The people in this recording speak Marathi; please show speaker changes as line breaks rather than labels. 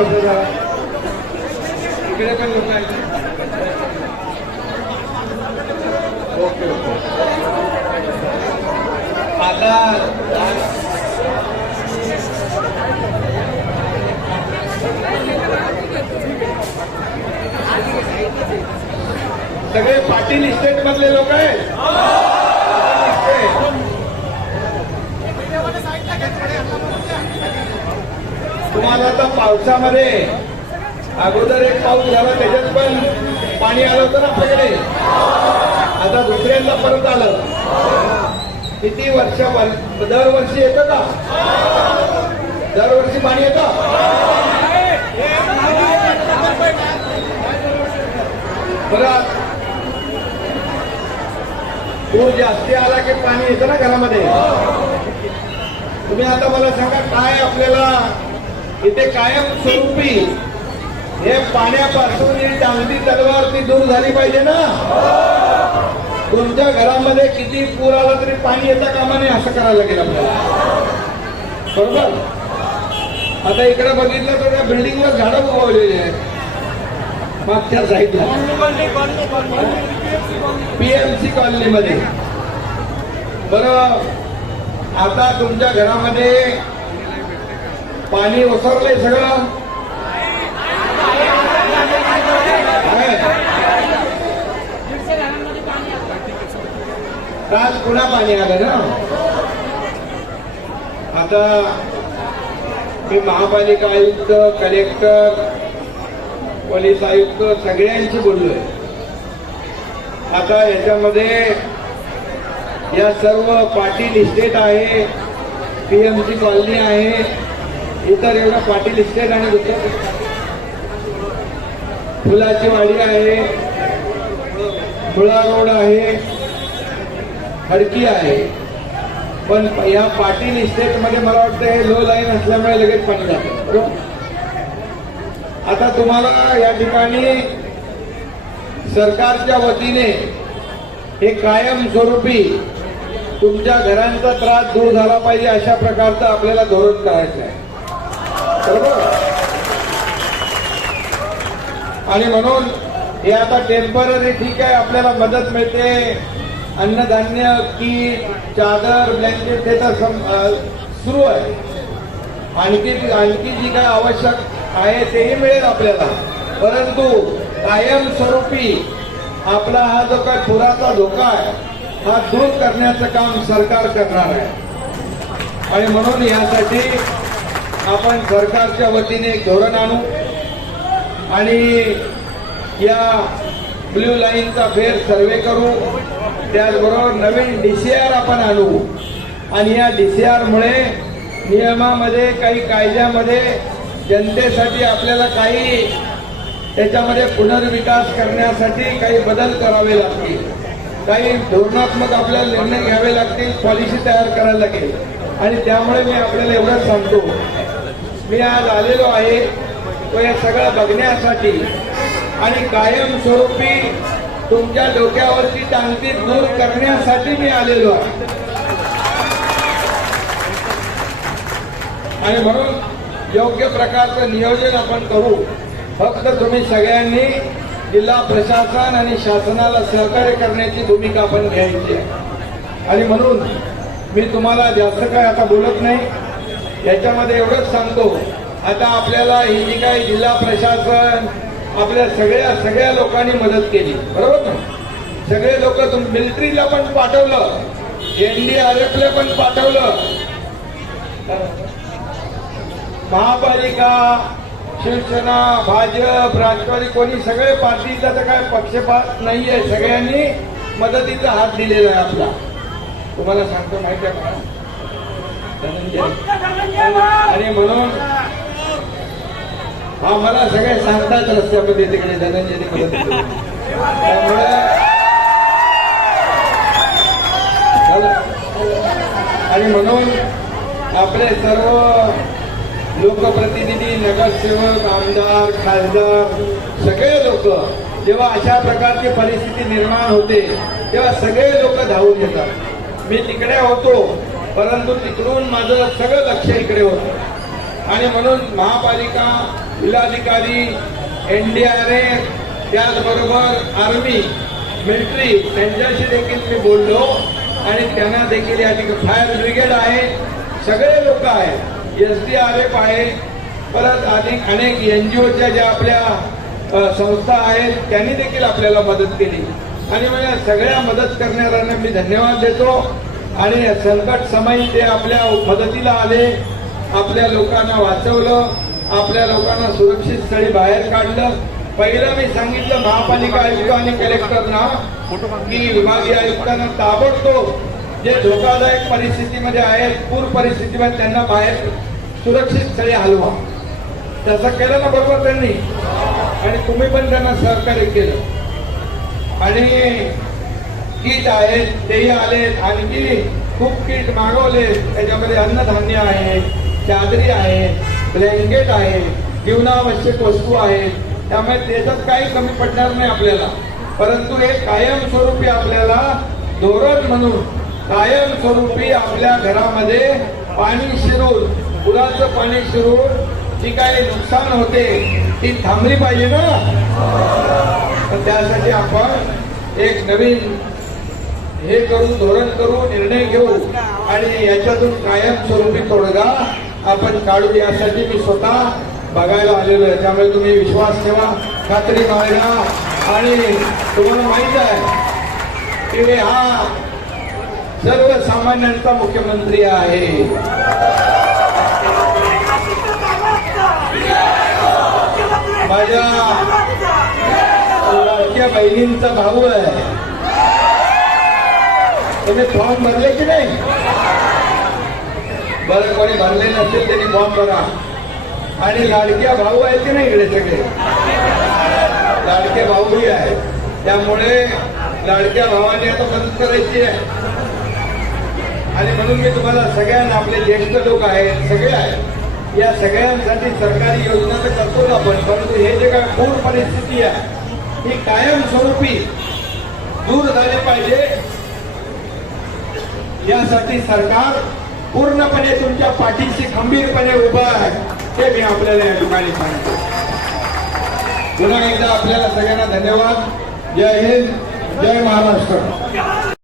बसा इकडे पण लोक आहेत. Okay okay. आता सगळे पाटील इस्टेट मधले लोक आहेत. तुम्हाला आता पावसामध्ये अगोदर एक पाऊस झाला त्याच्यात पण पाणी आलं होतं ना आपल्याकडे. आता दुसऱ्यांदा परत आलं. किती वर्ष दरवर्षी येतं का? दरवर्षी पाणी येतं? बरं. पूर जास्ती आला की पाणी येतं ना घरामध्ये? तुम्ही आता मला सांगा काय आपल्याला इथे कायम स्वरूपी हे पाण्यापासून ही चांगली तलवार ती दूर झाली पाहिजे ना? तुमच्या घरामध्ये किती पूर आला तरी पाणी येता कामा नये असं करायला लागेल आपल्याला. बरोबर? आता इकडे बघितलं तर त्या बिल्डिंगवर झाडं उगवलेली आहेत. मागच्या साईडला. पीएमसी कॉलनीमध्ये. बरं आता तुमच्या घरामध्ये पाणी ओसरलंय सगळं. काय? काल पुन्हा पाणी आलं ना? आता मी महापालिका आयुक्त कलेक्टर पोलीस आयुक्त सगळ्यांशी बोललोय. आता याच्यामध्ये या सर्व पाटील इस्टेट आहे पीएमसी कॉलनी आहे इतर एवढं पाटील इस्टेट आणि दुसरं फुलाची वाडी आहे मुळा रोड आहे खडकी आहे. पण या पाटील इस्टेटमध्ये मला वाटतं हे लो लाईन असल्यामुळे लगेच पाणी जातं बरोबर? आता तुम्हाला या ठिकाणी सरकारच्या वतीने हे कायमस्वरूपी तुमच्या घरांचा त्रास दूर झाला पाहिजे अशा प्रकारचं आपल्याला धोरण करायचं आहे. आणि म्हणून हे आता टेंपररी ठीक आहे आपल्याला मदत मिळते. अन्नधान्य की चादर ब्लँकेट ते तर सुरू आहे. आणखी आणखी जी काय आवश्यक आहे तेही मिळेल आपल्याला. परंतु कायमस्वरूपी आपला हा जो काय पुराचा धोका आहे हा दूर करण्याचं काम सरकार करणार आहे. आणि म्हणून यासाठी आपण सरकारच्या वतीने एक धोरण आणू आणि या ब्ल्यू लाईनचा फेर सर्वे करू. त्याचबरोबर नवीन डीसीआर आपण आणू. आणि या डी सी आरमुळे नियमामध्ये काही कायद्यामध्ये जनतेसाठी आपल्याला काही त्याच्यामध्ये पुनर्विकास करण्यासाठी काही बदल करावे लागतील. काही धोरणात्मक आपल्याला निर्णय घ्यावे लागतील पॉलिसी तयार करायला लागेल. आणि त्यामुळे मी आपल्याला एवढंच सांगतो. मी आज आलेलो आहे तो हे सगळं बघण्यासाठी. आणि कायमस्वरूपी तुमच्या डोक्यावरची टांगती दूर करण्यासाठी मी आलेलो आहे. आणि म्हणून योग्य प्रकारचं नियोजन आपण करू. फक्त तुम्ही सगळ्यांनी जिल्हा प्रशासन आणि शासनाला सहकार्य करण्याची भूमिका आपण घ्यायची आहे. आणि म्हणून मी तुम्हाला जास्त काय आता बोलत नाही. याच्यामध्ये एवढंच सांगतो. आता आपल्याला ही जी काही जिल्हा प्रशासन आपल्या सगळ्या सगळ्या लोकांनी मदत केली. बरोबर ना? सगळे लोक मिलिटरीला पण पाठवलं. एनडीआरएफला पण पाठवलं. महापालिका शिवसेना भाजप राष्ट्रवादी कोणी सगळे पार्टीचा तर काय पक्षपात नाहीये. सगळ्यांनी मदतीचा हात दिलेला आहे आपला. तुम्हाला सांगतो माहिती आहे का? धनंजय. आणि म्हणून हा मला सगळे सांगतात रस्त्यामध्ये तिकडे धनंजयने मदत त्यामुळे आणि म्हणून आपले सर्व लोकप्रतिनिधी नगरसेवक आमदार खासदार सगळे लोक जेव्हा अशा प्रकारची परिस्थिती निर्माण होते तेव्हा सगळे लोक धावून येतात. मी तिकडे होतो. परंतु तिकडून माझं सगळं लक्ष इकडे होतं. आणि म्हणून महापालिका जिल्हाधिकारी एनडीआरएफ त्याचबरोबर आर्मी मिलिटरी त्यांच्याशी देखील मी बोललो. आणि त्यांना देखील या ठिकाणी फायर ब्रिगेड आहे. सगळे लोक आहेत. एस डी आर एफ आहे. परत अनेक अनेक एनजीओच्या ज्या आपल्या संस्था आहेत त्यांनी देखील आपल्याला मदत केली. आणि मला सगळ्या मदत करणाऱ्यांना मी धन्यवाद देतो. आणि संकट समयी ते आपल्या मदतीला आले आपल्या लोकांना वाचवलं आपल्या लोकांना सुरक्षित स्थळी बाहेर काढलं. पहिलं मी सांगितलं महापालिका आयुक्त आणि कलेक्टरना की विभागीय आयुक्तांना ताबडतोब जे धोकादायक परिस्थितीमध्ये आहेत पूर परिस्थितीमध्ये त्यांना बाहेर सुरक्षित स्थळी हलवा. तसं केलं ना बरोबर त्यांनी. आणि तुम्ही पण त्यांना सहकार्य केलं. आणि किट आहेत तेही आलेत आणखी खूप किट मागवले त्याच्यामध्ये अन्नधान्य आहे चादरी आहे ब्लँकेट आहे जीवनावश्यक वस्तू आहेत त्यामुळे त्याच्यात काही कमी पडणार नाही आपल्याला. परंतु हे कायमस्वरूपी आपल्याला धोरण म्हणून कायमस्वरूपी आपल्या घरामध्ये पाणी शिरून पुराचं पाणी शिरून जी काही नुकसान होते ती थांबली पाहिजे ना? तर त्यासाठी आपण एक नवीन हे करू धोरण करू निर्णय घेऊ आणि याच्यातून कायमस्वरूपी तोडगा आपण काढू. यासाठी मी स्वतः बघायला आलेलो आहे. त्यामुळे तुम्ही विश्वास ठेवा खात्री बाळगा. आणि तुम्हाला माहीत आहे की हा सर्वसामान्यांचा मुख्यमंत्री आहे. माझ्या लाडक्या बहिणींचा भाऊ आहे. तुम्ही फॉर्म भरले की नाही? बरं कोणी भरले नसेल त्यांनी फॉर्म भरा. आणि लाडक्या भाऊ आहेत की नाही इकडे सगळे? लाडके भाऊही आहेत त्यामुळे लाडक्या भावाने आता मदत करायची आहे. आणि म्हणून मी तुम्हाला सगळ्यांना आपले ज्येष्ठ लोक आहेत सगळे आहेत या सगळ्यांसाठी सरकारी योजना तर करतोच आपण परंतु हे जे काय पूर परिस्थिती आहे ही कायमस्वरूपी दूर झाली पाहिजे. यासाठी सरकार पूर्णपणे तुमच्या पाठीशी खंबीरपणे उभं आहे. हे मी आपल्याला या ठिकाणी सांगतो. पुन्हा एकदा आपल्याला सगळ्यांना धन्यवाद. जय हिंद जय महाराष्ट्र.